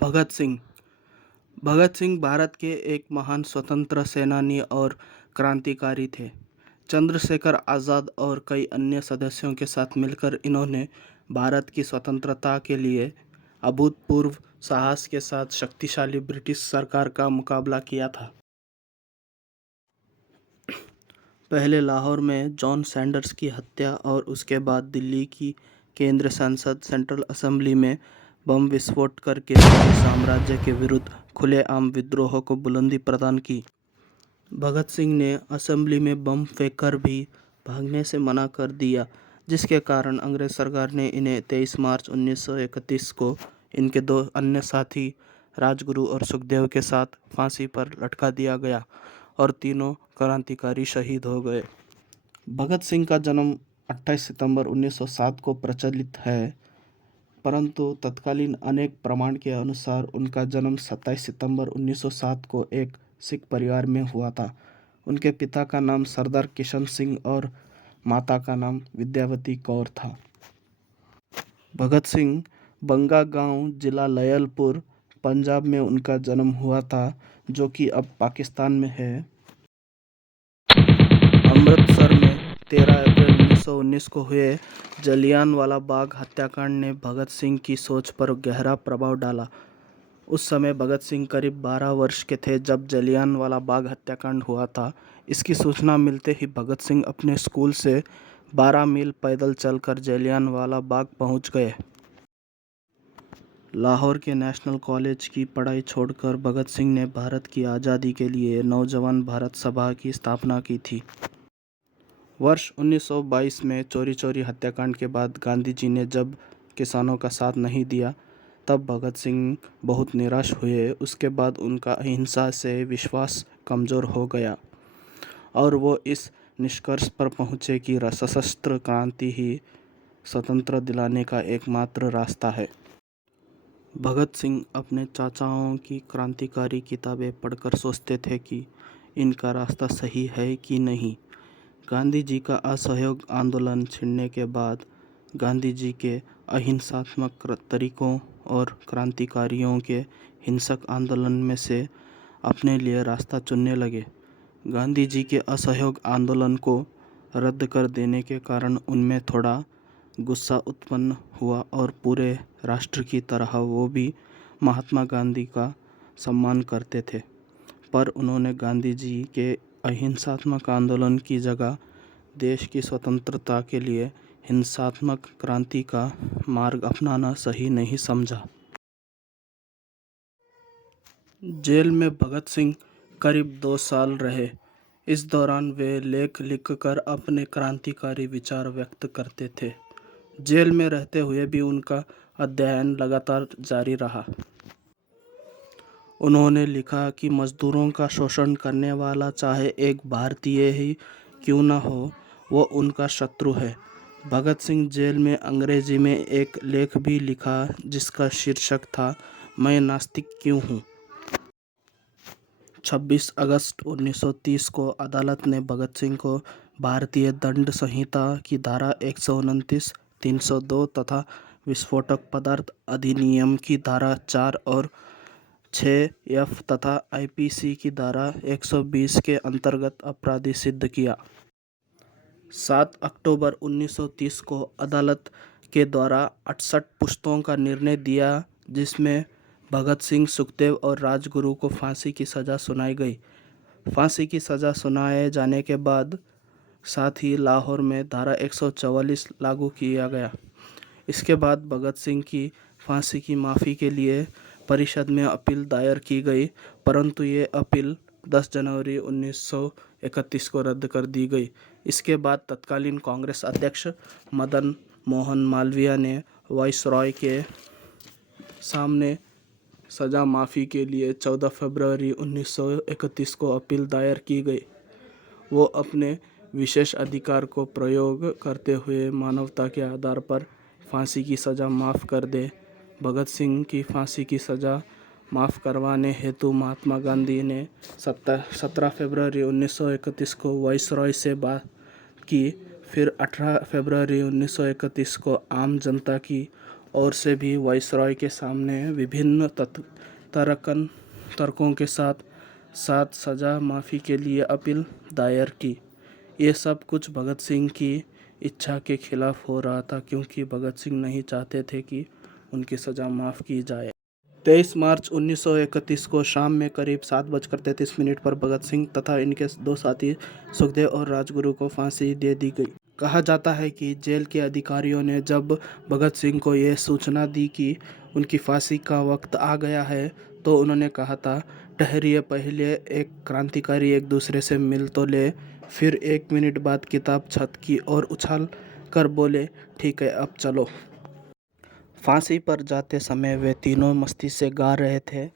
भगत सिंह भगत सिंह भारत के एक महान स्वतंत्र सेनानी और क्रांतिकारी थे। चंद्रशेखर आज़ाद और कई अन्य सदस्यों के साथ मिलकर इन्होंने भारत की स्वतंत्रता के लिए अभूतपूर्व साहस के साथ शक्तिशाली ब्रिटिश सरकार का मुकाबला किया था। पहले लाहौर में जॉन सैंडर्स की हत्या और उसके बाद दिल्ली की केंद्रीय संसद सेंट्रल असेंबली में बम विस्फोट करके ब्रिटिश साम्राज्य के विरुद्ध खुलेआम विद्रोह को बुलंदी प्रदान की। भगत सिंह ने असेंबली में बम फेंककर भी भागने से मना कर दिया, जिसके कारण अंग्रेज सरकार ने इन्हें 23 मार्च 1931 को इनके दो अन्य साथी राजगुरु और सुखदेव के साथ फांसी पर लटका दिया गया और तीनों क्रांतिकारी शहीद हो गए। भगत सिंह का जन्म 28 सितंबर 1907 को प्रचलित है, परंतु तत्कालीन अनेक प्रमाण के अनुसार उनका जन्म 27 सितंबर 1907 को एक सिख परिवार में हुआ था। उनके पिता का नाम सरदार किशन सिंह और माता का नाम विद्यावती कौर था। भगत सिंह बंगा गांव, जिला लयलपुर, पंजाब में उनका जन्म हुआ था, जो कि अब पाकिस्तान में है। अमृतसर में 13 अप्रैल 1919 को हुए जलियांवाला बाग हत्याकांड ने भगत सिंह की सोच पर गहरा प्रभाव डाला। उस समय भगत सिंह करीब 12 वर्ष के थे जब जलियांवाला बाग हत्याकांड हुआ था। इसकी सूचना मिलते ही भगत सिंह अपने स्कूल से 12 मील पैदल चलकर जलियांवाला बाग पहुंच गए। लाहौर के नेशनल कॉलेज की पढ़ाई छोड़कर भगत सिंह ने भारत की आज़ादी के लिए नौजवान भारत सभा की स्थापना की थी। वर्ष 1922 में चोरी चोरी हत्याकांड के बाद गांधी जी ने जब किसानों का साथ नहीं दिया, तब भगत सिंह बहुत निराश हुए। उसके बाद उनका अहिंसा से विश्वास कमज़ोर हो गया और वो इस निष्कर्ष पर पहुँचे कि सशस्त्र क्रांति ही स्वतंत्र दिलाने का एकमात्र रास्ता है। भगत सिंह अपने चाचाओं की क्रांतिकारी किताबें पढ़कर सोचते थे कि इनका रास्ता सही है कि नहीं। गांधी जी का असहयोग आंदोलन छिड़ने के बाद गांधी जी के अहिंसात्मक तरीकों और क्रांतिकारियों के हिंसक आंदोलन में से अपने लिए रास्ता चुनने लगे। गांधी जी के असहयोग आंदोलन को रद्द कर देने के कारण उनमें थोड़ा गुस्सा उत्पन्न हुआ और पूरे राष्ट्र की तरह वो भी महात्मा गांधी का सम्मान करते थे, पर उन्होंने गांधी जी के अहिंसात्मक आंदोलन की जगह देश की स्वतंत्रता के लिए हिंसात्मक क्रांति का मार्ग अपनाना सही नहीं समझा। जेल में भगत सिंह करीब 2 साल रहे। इस दौरान वे लेख लिखकर अपने क्रांतिकारी विचार व्यक्त करते थे। जेल में रहते हुए भी उनका अध्ययन लगातार जारी रहा। उन्होंने लिखा कि मजदूरों का शोषण करने वाला चाहे एक भारतीय ही क्यों न हो, वो उनका शत्रु है। भगत सिंह जेल में अंग्रेजी में एक लेख भी लिखा जिसका शीर्षक था, मैं नास्तिक क्यों हूँ। 26 अगस्त 1930 को अदालत ने भगत सिंह को भारतीय दंड संहिता की धारा 129, 302 तथा विस्फोटक पदार्थ अधिनियम की धारा 4 और 6F तथा IPC की धारा 120 के अंतर्गत अपराधी सिद्ध किया। 7 अक्टूबर 1930 को अदालत के द्वारा 68 पुश्तों का निर्णय दिया, जिसमें भगत सिंह, सुखदेव और राजगुरु को फांसी की सज़ा सुनाई गई। फांसी की सज़ा सुनाए जाने के बाद साथ ही लाहौर में धारा 144 लागू किया गया। इसके बाद भगत सिंह की फांसी की माफ़ी के लिए परिषद में अपील दायर की गई, परंतु ये अपील 10 जनवरी 1931 को रद्द कर दी गई। इसके बाद तत्कालीन कांग्रेस अध्यक्ष मदन मोहन मालवीय ने वाइसरॉय के सामने सज़ा माफ़ी के लिए 14 फरवरी 1931 को अपील दायर की गई। वो अपने विशेष अधिकार को प्रयोग करते हुए मानवता के आधार पर फांसी की सज़ा माफ़ कर दे। भगत सिंह की फांसी की सज़ा माफ़ करवाने हेतु महात्मा गांधी ने 17 फरवरी 1931 को वाइसरॉय से बात की। फिर 18 फरवरी 1931 को आम जनता की ओर से भी वायसरॉय के सामने विभिन्न तर्कों के साथ साथ सज़ा माफ़ी के लिए अपील दायर की। ये सब कुछ भगत सिंह की इच्छा के खिलाफ हो रहा था, क्योंकि भगत सिंह नहीं चाहते थे कि उनकी सज़ा माफ़ की जाए। 23 मार्च 1931 को शाम में करीब 7:33 पर भगत सिंह तथा इनके दो साथी सुखदेव और राजगुरु को फांसी दे दी गई। कहा जाता है कि जेल के अधिकारियों ने जब भगत सिंह को यह सूचना दी कि उनकी फांसी का वक्त आ गया है, तो उन्होंने कहा था, ठहरिए, पहले एक क्रांतिकारी एक दूसरे से मिल तो ले। फिर 1 मिनट बाद किताब छत की ओर उछाल कर बोले, ठीक है, अब चलो। फांसी पर जाते समय वे तीनों मस्ती से गा रहे थे,